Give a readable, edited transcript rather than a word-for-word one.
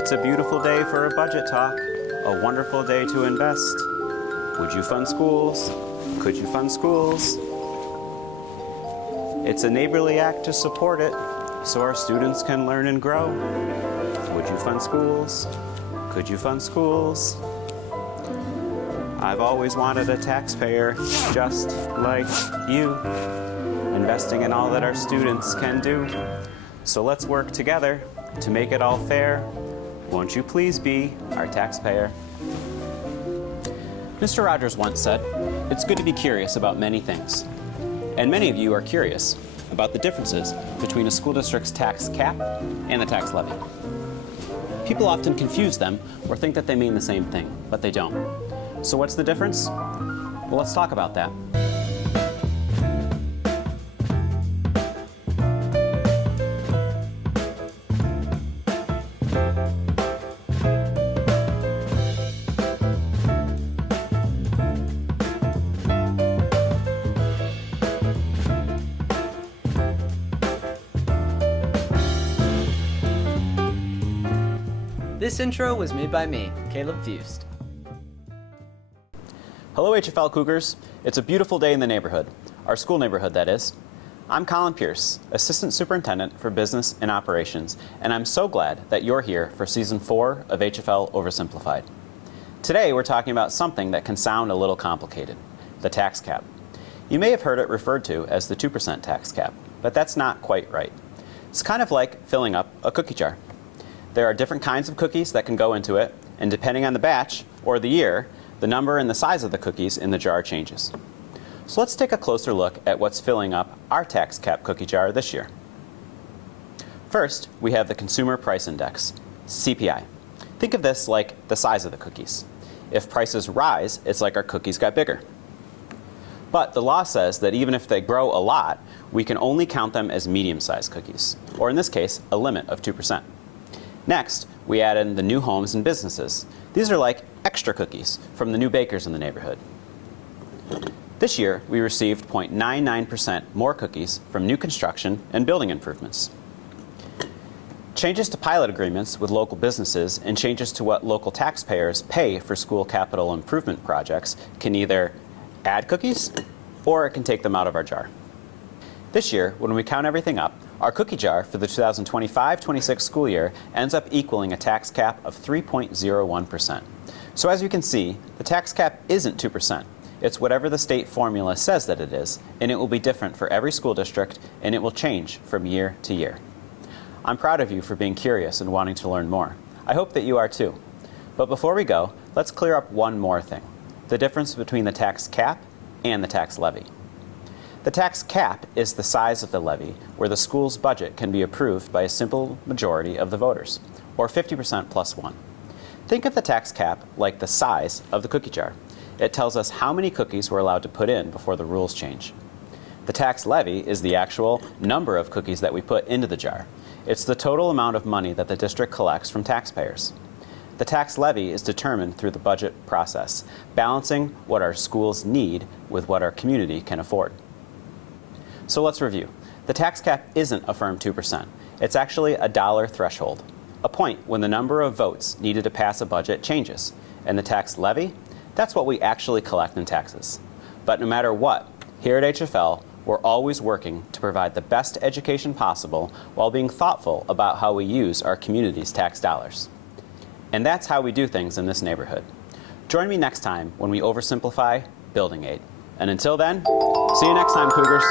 It's a beautiful day for a budget talk, a wonderful day to invest. Would you fund schools? Could you fund schools? It's a neighborly act to support it, so our students can learn and grow. Would you fund schools? Could you fund schools? I've always wanted a taxpayer just like you, investing in all that our students can do. So let's work together to make it all fair. Won't you please be our taxpayer? Mr. Rogers once said, "It's good to be curious about many things." And many of you are curious about the differences between a school district's tax cap and the tax levy. People often confuse them or think that they mean the same thing, but they don't. So what's the difference? Well, let's talk about that. This intro was made by me, Caleb Fust. Hello HF-L Cougars. It's a beautiful day in the neighborhood. Our school neighborhood, that is. I'm Colin Pierce, Assistant Superintendent for Business and Operations, and I'm so glad that you're here for Season 4 of HF-L Oversimplified. Today we're talking about something that can sound a little complicated, the tax cap. You may have heard it referred to as the 2% tax cap, but that's not quite right. It's kind of like filling up a cookie jar. There are different kinds of cookies that can go into it, and depending on the batch or the year, the number and the size of the cookies in the jar changes. So let's take a closer look at what's filling up our tax cap cookie jar this year. First, we have the Consumer Price Index, CPI. Think of this like the size of the cookies. If prices rise, it's like our cookies got bigger. But the law says that even if they grow a lot, we can only count them as medium-sized cookies, or in this case, a limit of 2%. Next, we add in the new homes and businesses. These are like extra cookies from the new bakers in the neighborhood. This year, we received 0.99% more cookies from new construction and building improvements. Changes to pilot agreements with local businesses and changes to what local taxpayers pay for school capital improvement projects can either add cookies or it can take them out of our jar. This year, when we count everything up, our cookie jar for the 2025-26 school year ends up equaling a tax cap of 3.01%. So as you can see, the tax cap isn't 2%. It's whatever the state formula says that it is, and it will be different for every school district, and it will change from year to year. I'm proud of you for being curious and wanting to learn more. I hope that you are too. But before we go, let's clear up one more thing, the difference between the tax cap and the tax levy. The tax cap is the size of the levy where the school's budget can be approved by a simple majority of the voters, or 50% plus one. Think of the tax cap like the size of the cookie jar. It tells us how many cookies we're allowed to put in before the rules change. The tax levy is the actual number of cookies that we put into the jar. It's the total amount of money that the district collects from taxpayers. The tax levy is determined through the budget process, balancing what our schools need with what our community can afford. So let's review. The tax cap isn't a firm 2%. It's actually a dollar threshold, a point when the number of votes needed to pass a budget changes. And the tax levy, that's what we actually collect in taxes. But no matter what, here at HF-L, we're always working to provide the best education possible while being thoughtful about how we use our community's tax dollars. And that's how we do things in this neighborhood. Join me next time when we oversimplify building aid. And until then, see you next time, Cougars.